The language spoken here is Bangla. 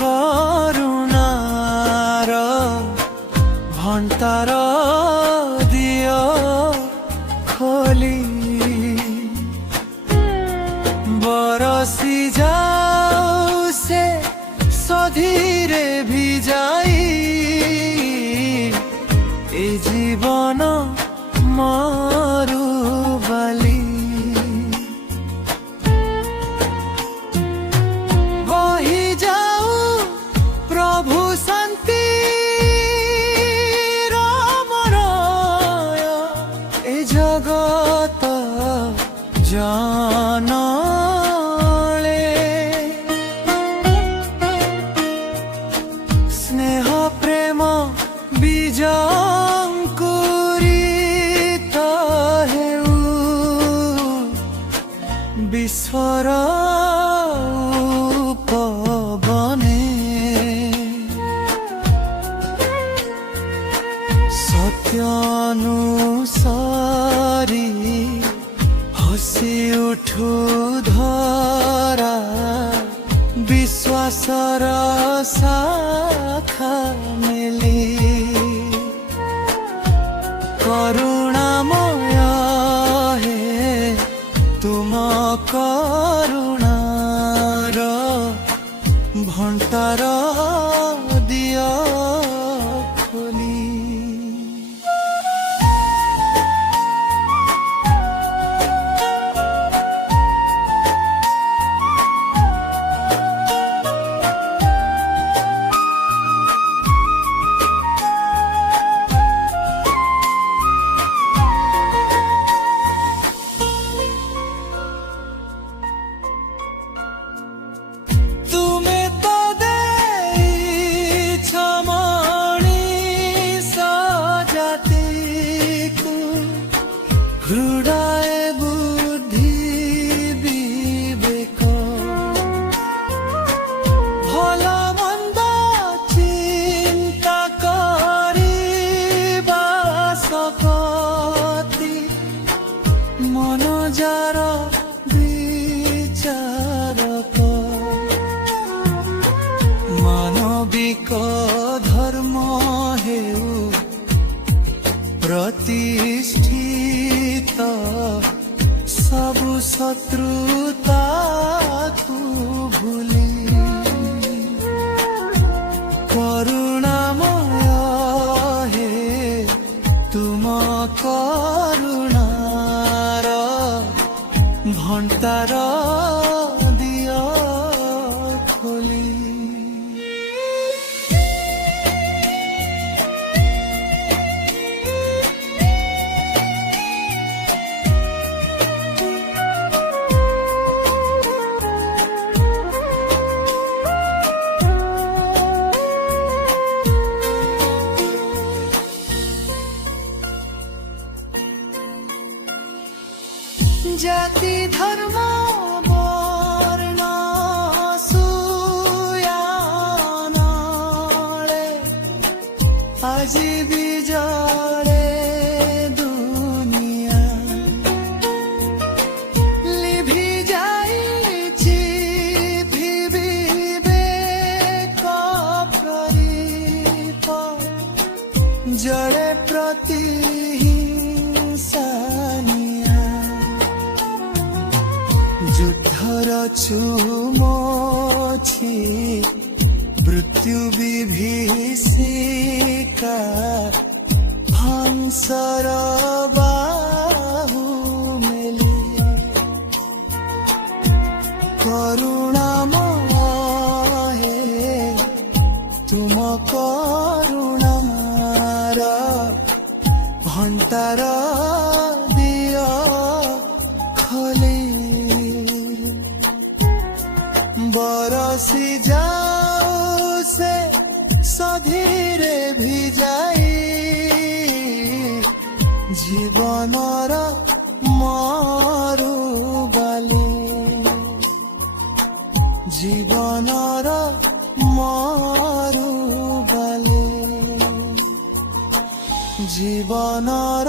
କରୁଣାର ଘଣ୍ଟାର ଦିଅ ଖୋଲି ବରସି ଯାଉ ସେ ସଧିରେ ଭିଜାଇ ଏ ଜୀବନ ମରୁବାଲି ବହି ଯାଉ ପ୍ରଭୁ ଶାନ୍ତି ରମଣୟ ଏ ଜଗତ ଜନଳେ ସ୍ନେହ ପ୍ରେମ ବୀଜ ଅଙ୍କୁରିତ ହେଉ ବିଶ୍ୱର ଉପବନେ ସତ୍ୟ ଅନୁସାରୀ ହସି ଉଠୁ ଧରା ବିଶ୍ୱାସର ଶାଖା ମେଲି କରୁଣାମୟ ହେ ତୁମ କରୁଣାର ଭଣ୍ଟାର ଦିଅ ଖୋଲି হৃদয় বুদ্ধি বিবেক ভাল মন্দ চিন্তা করিবা শক্তি মন যার বিচারক মানবিক ধর্ম হেউ ପ୍ରତିଷ୍ଠିତ ସବୁ ଶତ୍ରୁତାକୁ ଭୁଲି କରୁଣାମୟ ହେ ତୁମ କରୁଣାର ଭଣ୍ଟାର ଦିଅ ଖୋଲି জাতি ধর্ম বর্ণ সুয়ানলে আজি বিজলে দুনিয়া লিভি যাইছি বিবেক প্রদীপ জলে প্রতিহিংসানিয়া যুদ্ধর চুমছি মৃত্যু বিভীষিকা হংসর বাহু মেলি করুণাময় হে তুম করুণার ভণ্টার দিଅ খোলি বরসি যাও সে সধিরে ভিজাই জীবনর মরুবালি জীবনর মরুবালি জীবনর